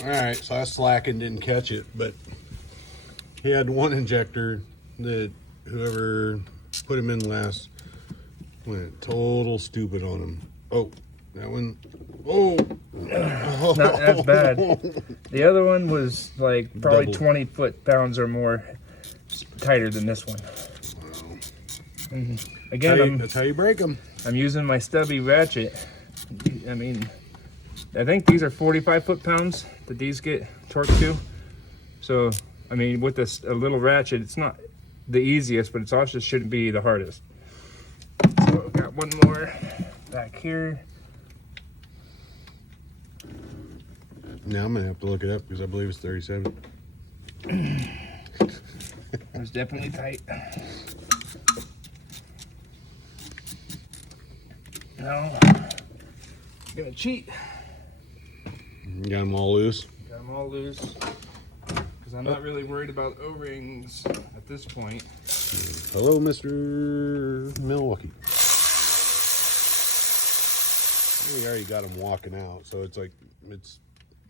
All right, so I slackened, didn't catch it, but he had one injector that whoever put him in last went total stupid on him. Oh, that one. Oh, It's not as bad. The other one was like probably Double. 20 foot-pounds or more tighter than this one. Wow. And again, That's how you break them. I'm using my stubby ratchet. I mean, I think these are 45 foot-pounds that these get torqued to. So, I mean, with this a little ratchet, it's not the easiest, but it also shouldn't be the hardest. So I've got one more back here. Now I'm gonna have to look it up because I believe it's 37. It was definitely tight. Now, I'm gonna cheat. You got them all loose. Got them all loose. Because I'm not really worried about O-rings at this point. Hello, Mr. Milwaukee. We already got him walking out, so it's like it's.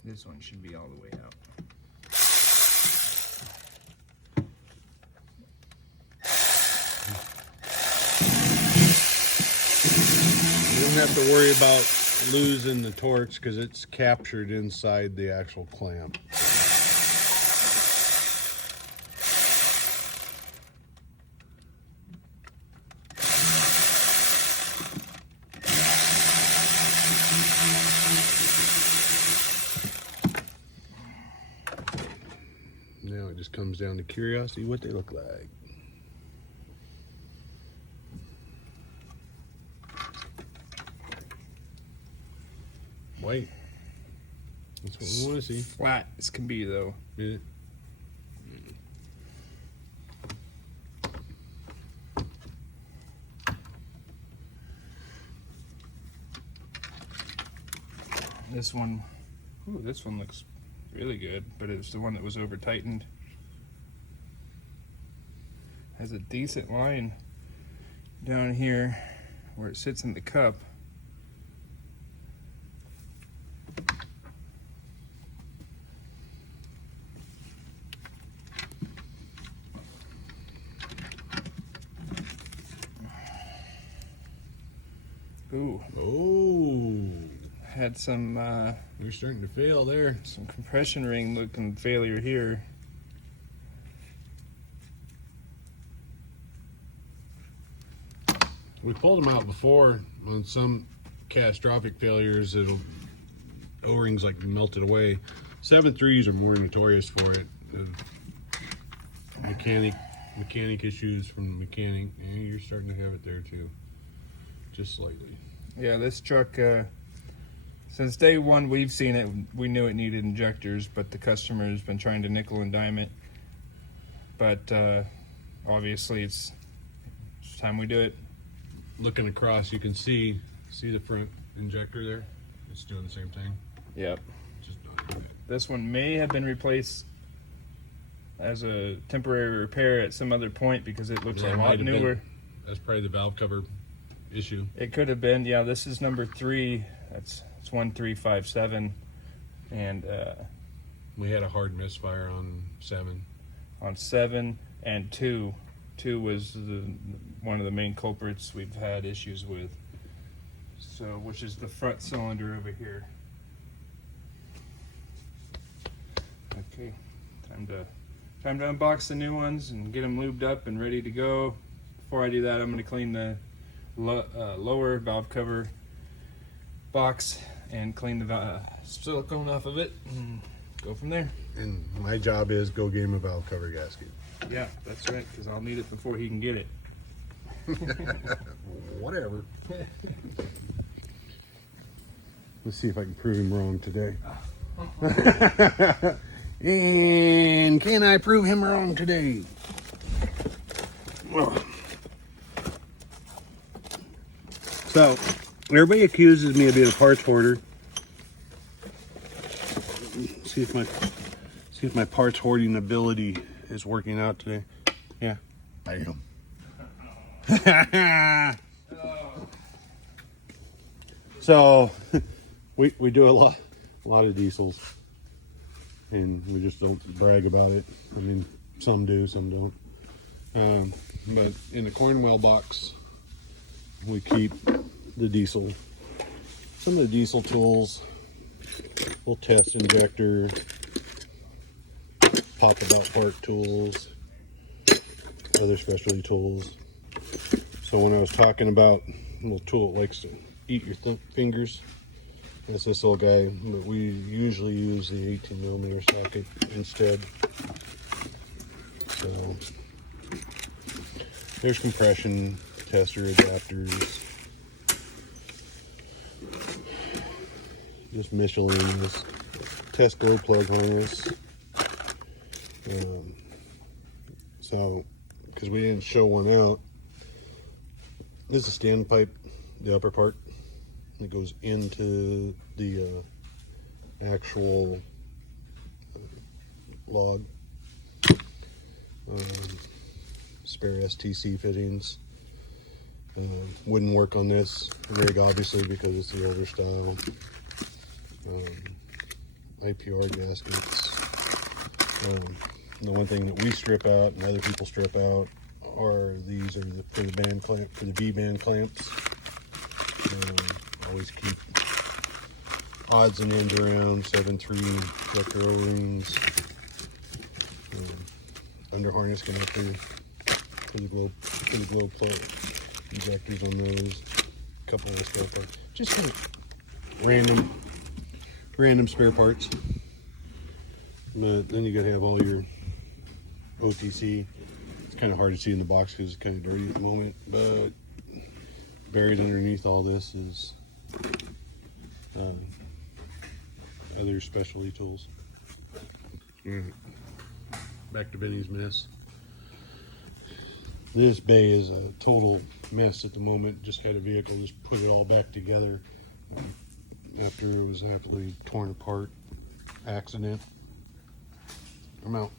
This one should be all the way out. You don't have to worry about losing the torch because it's captured inside the actual clamp. Now it just comes down to curiosity what they look like. White. That's what we want to see. Flat as can be, though. Yeah. This one, ooh, this one looks really good, but it's the one that was over tightened. Has a decent line down here where it sits in the cup. Ooh. Oh. Had some You're starting to fail there. some compression ring looking failure here. We pulled them out before on some catastrophic failures. O-rings like melted away. 7.3s are more notorious for it. Mechanic issues from the mechanic. And you're starting to have it there too, just slightly. Yeah, this truck, since day one we've seen it, we knew it needed injectors, but the customer has been trying to nickel and dime it. But obviously it's time we do it. Looking across, you can see the front injector there. It's doing the same thing. Yep. Just not it. This one may have been replaced as a temporary repair at some other point because it looks Yeah, a it might lot have newer. been. That's probably the valve cover issue. It could have been. Yeah, this is number 3. It's 1357, and We had a hard misfire on 7. on 7 and 2. 2 was one of the main culprits we've had issues with. So, which is the front cylinder over here. Okay, time to unbox the new ones and get them lubed up and ready to go. Before I do that, I'm going to clean the lower valve cover box and clean the silicone off of it and go from there. And my job is go get him a valve cover gasket. Yeah, that's right, because I'll need it before he can get it. Whatever. Let's see if I can prove him wrong today. And can I prove him wrong today? Well, so everybody accuses me of being a parts hoarder. See if my parts hoarding ability is working out today. Yeah, I am. So we do a lot of diesels. and we just don't brag about it. I mean, some do, some don't. But in the Cornwell box, we keep the diesel. Some of the diesel tools. We'll test injector, pop about part tools, other specialty tools. So when I was talking about a little tool that likes to eat your fingers, that's this little guy, but we usually use the 18mm socket instead. So there's compression tester adapters, just miscellaneous test glow plug harness. So because we didn't show one out, this is a standpipe, the upper part that goes into the actual log. Spare STC fittings. Wouldn't work on this rig, obviously, because it's the older style. IPR gaskets. The one thing that we strip out and other people strip out are these are for the band clamp, for the V-band clamps. Always keep odds and ends around, 7.3 collector O-rings, under harness connector for the glow plug, injectors on those, a couple of spare parts, just kind of random spare parts. But then you gotta have all your OTC. It's kind of hard to see in the box because it's kind of dirty at the moment, but buried underneath all this is other specialty tools. Back to Benny's mess. This bay is a total mess at the moment. Just had a vehicle just put it all back together after it was absolutely torn apart accident. I'm out.